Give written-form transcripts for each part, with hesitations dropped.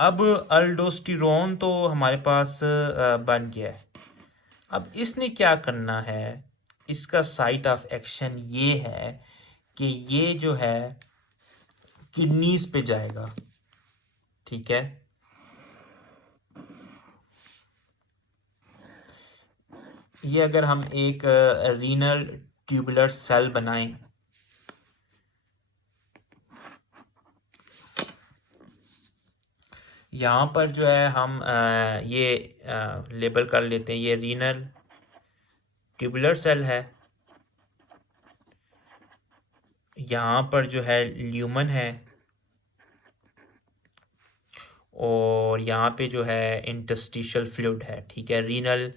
अब अल्डोस्टिरोन तो हमारे पास बन गया है। अब इसने क्या करना है, इसका साइट ऑफ एक्शन ये है कि ये जो है किडनीज पे जाएगा। ठीक है, ये अगर हम एक रीनल ट्यूबुलर सेल बनाएं, यहाँ पर जो है हम ये लेबल कर लेते हैं, ये रीनल ट्यूबुलर सेल है। यहाँ पर जो है ल्यूमन है, और यहाँ पे जो है इंटरस्टिशियल फ्लूइड है। ठीक है, रीनल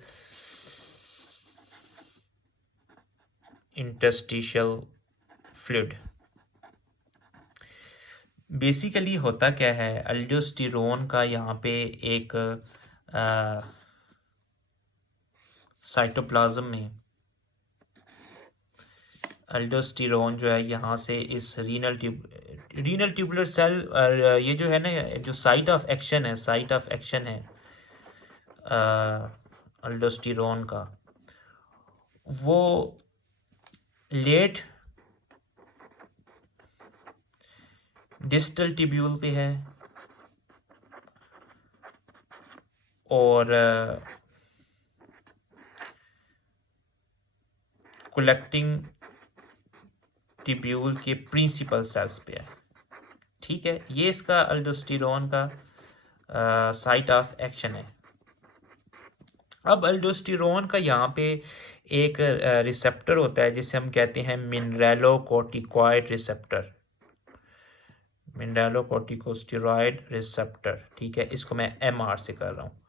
इंटरस्टिशियल फ्लूइड। बेसिकली होता क्या है, अल्डोस्टिरोन का यहाँ पे एक साइटोप्लाज्म में अल्डोस्टिरोन जो है यहाँ से इस रीनल ट्यूबुलर सेल, ये जो है ना, जो साइट ऑफ एक्शन है, साइट ऑफ एक्शन है अल्डोस्टिरोन का, वो लेट डिस्टल ट्यूब्यूल पे है, और कलेक्टिंग ट्यूब्यूल के प्रिंसिपल सेल्स पे है। ठीक है, ये इसका अल्डोस्टिरोन का साइट ऑफ एक्शन है। अब अल्डोस्टिरोन का यहाँ पे एक रिसेप्टर होता है जिसे हम कहते हैं मिनरलोकोर्टिकॉइड रिसेप्टर, मिनरलोकोर्टिकोस्टेरॉइड रिसेप्टर। ठीक है, इसको मैं MR से कर रहा हूँ।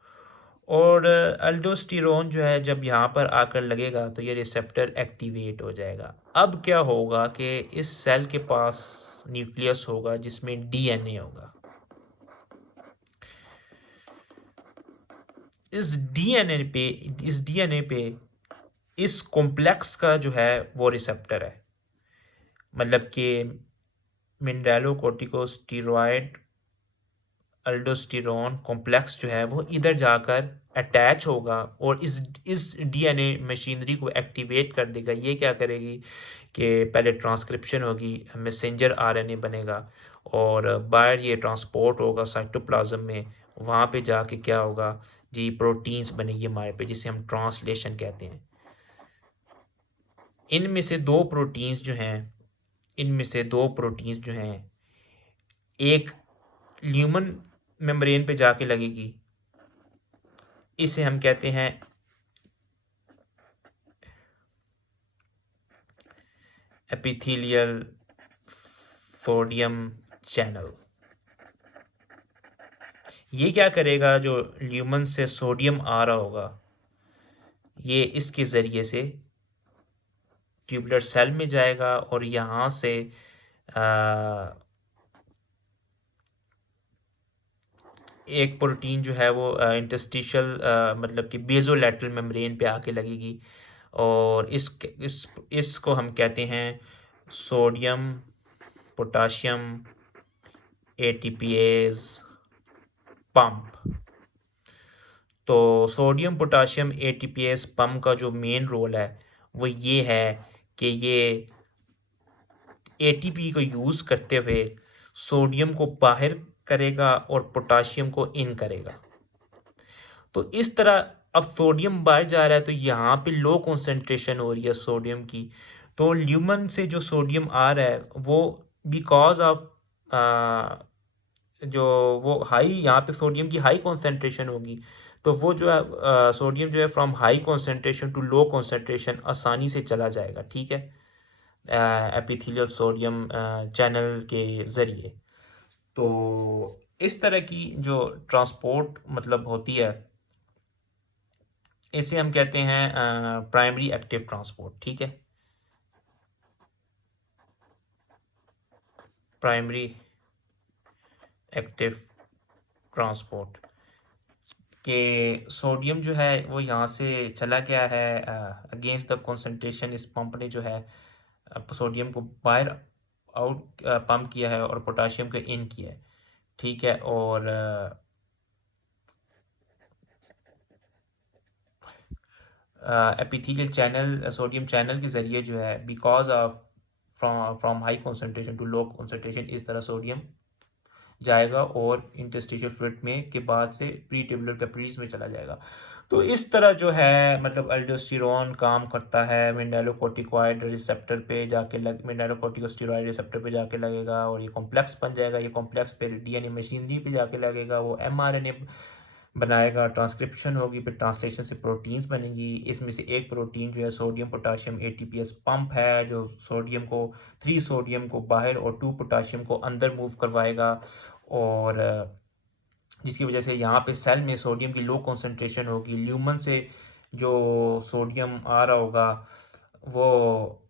और अल्डोस्टिरोन जो है जब यहाँ पर आकर लगेगा तो ये रिसेप्टर एक्टिवेट हो जाएगा। अब क्या होगा कि इस सेल के पास न्यूक्लियस होगा जिसमें DNA होगा। इस डीएनए पे इस कॉम्प्लेक्स का जो है वो रिसेप्टर है, मतलब कि मिनरलोकोर्टिकोस्टेरॉइड अल्डोस्टिरोन कॉम्प्लेक्स जो है वो इधर जाकर अटैच होगा और इस डीएनए मशीनरी को एक्टिवेट कर देगा। ये क्या करेगी कि पहले ट्रांसक्रिप्शन होगी, मैसेंजर आरएनए बनेगा, और बाहर ये ट्रांसपोर्ट होगा साइटोप्लाज्म में। वहाँ पे जाके क्या होगा जी, प्रोटीन्स बनेगी हमारे पे, जिसे हम ट्रांसलेशन कहते हैं। इनमें से दो प्रोटीन्स जो हैं, एक ल्यूमन मेम्ब्रेन पे जाके लगेगी, इसे हम कहते हैं एपिथेलियल सोडियम चैनल। ये क्या करेगा, जो ल्यूमन से सोडियम आ रहा होगा ये इसके ज़रिए से ट्यूबुलर सेल में जाएगा, और यहाँ से एक प्रोटीन जो है वो इंटरस्टिशियल मतलब कि बेजोलैटरल मेम्ब्रेन पे आके लगेगी, और इसको हम कहते हैं सोडियम पोटाशियम ATPase पंप। तो सोडियम पोटाशियम ATPase पंप का जो मेन रोल है वो ये है कि ये ATP को यूज़ करते हुए सोडियम को बाहर करेगा और पोटाशियम को इन करेगा। तो इस तरह अब सोडियम बाहर जा रहा है तो यहाँ पे लो कंसंट्रेशन हो रही है सोडियम की, तो ल्यूमन से जो सोडियम आ रहा है वो बिकॉज ऑफ जो वो हाई, यहाँ पे सोडियम की हाई कंसंट्रेशन होगी, तो वो जो है सोडियम जो है from high concentration to low concentration आसानी से चला जाएगा। ठीक है, एपिथेलियल सोडियम चैनल के ज़रिए। तो इस तरह की जो ट्रांसपोर्ट मतलब होती है, इसे हम कहते हैं प्राइमरी एक्टिव ट्रांसपोर्ट। ठीक है, प्राइमरी एक्टिव ट्रांसपोर्ट के सोडियम जो है वो यहाँ से चला गया है अगेंस्ट द कंसंट्रेशन। इस पंप ने जो है सोडियम को बाहर आउट पंप किया है और पोटाशियम को इन किया है। ठीक है, और एपिथेलियल चैनल सोडियम चैनल के ज़रिए जो है because of from high concentration to low concentration इस तरह सोडियम जाएगा और इंटरस्टिशियल फ्लूइड में के बाद से प्री ट्यूबुलर कैपिलरीज में चला जाएगा। तो इस तरह जो है मतलब एल्डोस्टेरोन काम करता है मिनरलोकोर्टिकॉइड रिसेप्टर पे जाके मिनरलोकोर्टिकोस्टेरॉइड रिसेप्टर पे जाके लगेगा और ये कॉम्प्लेक्स बन जाएगा। ये कॉम्प्लेक्स पे डीएनए मशीनरी पे जाके लगेगा, वो एमआरएनए बनाएगा, ट्रांसक्रिप्शन होगी, फिर ट्रांसलेशन से प्रोटीन्स बनेंगी। इसमें से एक प्रोटीन जो है सोडियम पोटाशियम एटीपीएस पंप है, जो सोडियम को 3 सोडियम को बाहर और 2 पोटाशियम को अंदर मूव करवाएगा और जिसकी वजह से यहाँ पे सेल में सोडियम की लो कॉन्सेंट्रेशन होगी। ल्यूमन से जो सोडियम आ रहा होगा वो